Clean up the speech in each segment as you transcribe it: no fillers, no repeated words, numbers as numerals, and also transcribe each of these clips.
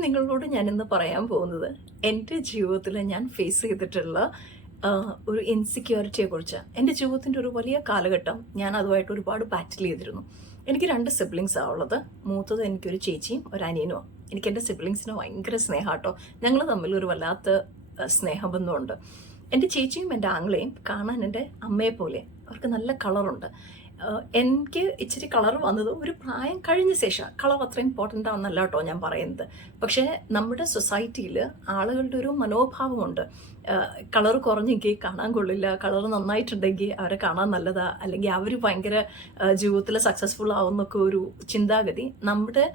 അപ്പം നിങ്ങളോട് ഞാനിന്ന് പറയാൻ പോകുന്നത് എൻ്റെ ജീവിതത്തിൽ ഞാൻ ഫേസ് ചെയ്തിട്ടുള്ള ഒരു ഇൻസെക്യൂരിറ്റിയെ കുറിച്ചാണ്. എൻ്റെ ജീവിതത്തിൻ്റെ ഒരു വലിയ കാലഘട്ടം ഞാൻ അതുമായിട്ട് ഒരുപാട് ബാറ്റിൽ ചെയ്തിരുന്നു. എനിക്ക് 2 സിബ്ലിങ്സാണ് ഉള്ളത്. മൂത്തത് എനിക്കൊരു ചേച്ചിയും ഒരു അനിയനുമാണ്. എനിക്ക് എൻ്റെ സിബ്ലിങ്സിന് ഭയങ്കര സ്നേഹമാട്ടോ. ഞങ്ങൾ തമ്മിൽ ഒരു വല്ലാത്ത സ്നേഹബന്ധമുണ്ട്. എൻ്റെ ചേച്ചിയും എൻ്റെ ആങ്ങളെയും കാണാൻ എൻ്റെ അമ്മയെ പോലെ. അവർക്ക് നല്ല കളറുണ്ട്. എനിക്ക് ഇച്ചിരി കളർ വന്നത് ഒരു പ്രായം കഴിഞ്ഞ ശേഷം. കളർ അത്ര ഇമ്പോർട്ടൻ്റ് ആണെന്നല്ല കേട്ടോ ഞാൻ പറയുന്നത്. പക്ഷേ നമ്മുടെ സൊസൈറ്റിയിൽ ആളുകളുടെ ഒരു മനോഭാവമുണ്ട്. കളർ കുറഞ്ഞെങ്കിൽ കാണാൻ കൊള്ളില്ല, കളർ നന്നായിട്ടുണ്ടെങ്കിൽ അവരെ കാണാൻ നല്ലതാ, അല്ലെങ്കിൽ അവർ ഭയങ്കര ജീവിതത്തിൽ സക്സസ്ഫുൾ ആവുന്നൊക്കെ ഒരു ചിന്താഗതി നമ്മുടെ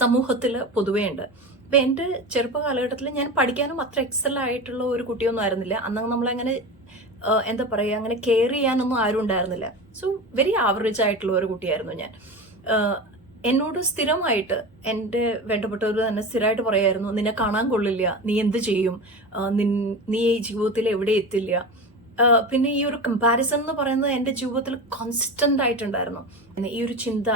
സമൂഹത്തിൽ പൊതുവേ ഉണ്ട്. ഇപ്പം എൻ്റെ ചെറുപ്പ കാലഘട്ടത്തിൽ ഞാൻ പഠിക്കാനും അത്ര എക്സൽ ആയിട്ടുള്ള ഒരു കുട്ടിയൊന്നും ആയിരുന്നില്ല. അന്ന് നമ്മളങ്ങനെ എന്താ പറയുക, അങ്ങനെ കെയർ ചെയ്യാനൊന്നും ആരും ഉണ്ടായിരുന്നില്ല. സോ വെരി ആവറേജ് ആയിട്ടുള്ള ഒരു കുട്ടിയായിരുന്നു ഞാൻ. എന്നോട് സ്ഥിരമായിട്ട് എൻ്റെ വേണ്ടപ്പെട്ടവർ തന്നെ സ്ഥിരമായിട്ട് പറയായിരുന്നു, നിന്നെ കാണാൻ കൊള്ളില്ല, നീ എന്ത് ചെയ്യും, നീ ഈ ജീവിതത്തിൽ എവിടെ എത്തില്ല. പിന്നെ ഈ ഒരു കമ്പാരിസൺ എന്ന് പറയുന്നത് എൻ്റെ ജീവിതത്തിൽ കോൺസ്റ്റൻ്റ് ആയിട്ടുണ്ടായിരുന്നു. ഈ ഒരു ചിന്ത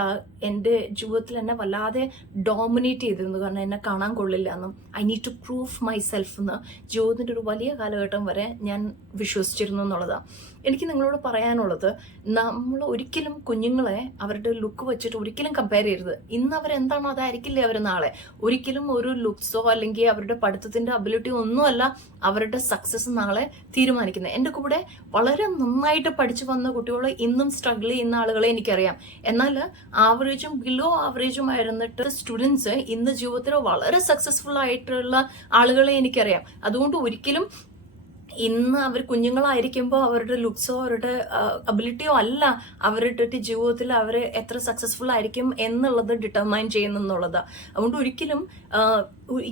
എൻ്റെ ജീവിതത്തിൽ എന്നെ വല്ലാതെ ഡോമിനേറ്റ് ചെയ്തിരുന്നു. കാരണം എന്നെ കാണാൻ കൊള്ളില്ല എന്നും I need to prove myself എന്ന് ജീവിതത്തിൻ്റെ ഒരു വലിയ കാലഘട്ടം വരെ ഞാൻ വിശ്വസിച്ചിരുന്നു എന്നുള്ളതാണ്. എനിക്ക് നിങ്ങളോട് പറയാനുള്ളത്, നമ്മൾ ഒരിക്കലും കുഞ്ഞുങ്ങളെ അവരുടെ ലുക്ക് വെച്ചിട്ട് ഒരിക്കലും കമ്പയർ ചെയ്യരുത്. ഇന്ന് അവരെന്താണോ അതായിരിക്കില്ലേ അവർ നാളെ. ഒരിക്കലും ഒരു ലുക്സോ അല്ലെങ്കിൽ അവരുടെ പഠിത്തത്തിൻ്റെ അബിലിറ്റിയോ ഒന്നുമല്ല അവരുടെ സക്സസ് നാളെ തീരുമാനിക്കുന്നത്. എൻ്റെ കൂടെ വളരെ നന്നായിട്ട് പഠിച്ചു വന്ന കുട്ടികൾ ഇന്നും സ്ട്രഗിൾ ചെയ്യുന്ന ആളുകളെ എനിക്കറിയാം. എന്നാൽ ആവറേജും ബിലോ ആവറേജും ആയിരുന്നിട്ട് സ്റ്റുഡൻസ് ഇന്ന് ജീവിതത്തിൽ വളരെ സക്സസ്ഫുൾ ആയിട്ടുള്ള ആളുകളെ എനിക്കറിയാം. അതുകൊണ്ട് ഒരിക്കലും ഇന്ന് അവർ കുഞ്ഞുങ്ങളായിരിക്കുമ്പോൾ അവരുടെ ലുക്സോ അവരുടെ അബിലിറ്റിയോ അല്ല അവരുടെ ജീവിതത്തിൽ അവർ എത്ര സക്സസ്ഫുൾ ആയിരിക്കും എന്നുള്ളത് ഡിറ്റർമൈൻ ചെയ്യുന്നെന്നുള്ളതാണ്. അതുകൊണ്ട് ഒരിക്കലും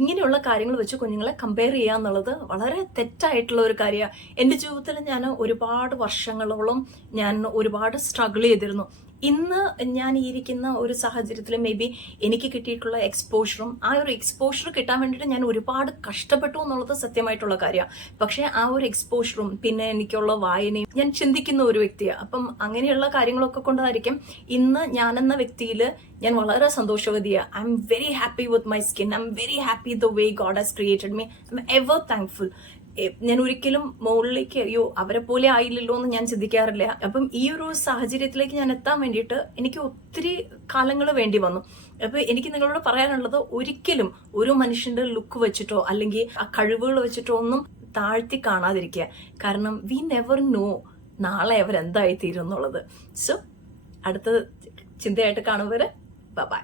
ഇങ്ങനെയുള്ള കാര്യങ്ങൾ വെച്ച് കുഞ്ഞുങ്ങളെ കമ്പയർ ചെയ്യുക എന്നുള്ളത് വളരെ തെറ്റായിട്ടുള്ള ഒരു കാര്യമാണ്. എൻ്റെ ജീവിതത്തിൽ ഞാൻ ഒരുപാട് വർഷങ്ങളോളം ഞാൻ ഒരുപാട് സ്ട്രഗിൾ ചെയ്തിരുന്നു. ഇന്ന് ഞാൻ ഇരിക്കുന്ന ഒരു സാഹചര്യത്തിൽ മേ ബി എനിക്ക് കിട്ടിയിട്ടുള്ള എക്സ്പോഷറും ആ ഒരു എക്സ്പോഷർ കിട്ടാൻ വേണ്ടിയിട്ട് ഞാൻ ഒരുപാട് കഷ്ടപ്പെട്ടു എന്നുള്ളത് സത്യമായിട്ടുള്ള കാര്യമാണ്. പക്ഷേ ആ ഒരു എക്സ്പോഷറും പിന്നെ എനിക്കുള്ള വായനയും ഞാൻ ചിന്തിക്കുന്ന ഒരു വ്യക്തിയാണ്. അപ്പം അങ്ങനെയുള്ള കാര്യങ്ങളൊക്കെ കൊണ്ടായിരിക്കും ഇന്ന് ഞാനെന്ന വ്യക്തിയിൽ ഞാൻ വളരെ സന്തോഷവതിയാണ്. I am very happy with my skin. I am very happy the way God has created me. I am ever thankful. ഞാൻ ഒരിക്കലും മുകളിലേക്ക് അയ്യോ അവരെ പോലെ ആയില്ലല്ലോ എന്ന് ഞാൻ ചിന്തിക്കാറില്ല. അപ്പം ഈ ഒരു സാഹചര്യത്തിലേക്ക് ഞാൻ എത്താൻ വേണ്ടിയിട്ട് എനിക്ക് ഒത്തിരി കാലങ്ങൾ വേണ്ടി വന്നു. അപ്പൊ എനിക്ക് നിങ്ങളോട് പറയാനുള്ളത്, ഒരിക്കലും ഒരു മനുഷ്യന്റെ ലുക്ക് വെച്ചിട്ടോ അല്ലെങ്കിൽ ആ കഴിവുകൾ വെച്ചിട്ടോ ഒന്നും താഴ്ത്തി കാണാതിരിക്കുക. കാരണം വി നെവർ നോ നാളെ അവരെന്തായി തീരും എന്നുള്ളത്. സോ അടുത്ത ചിന്തയായിട്ട് കാണും വരെ ബൈ.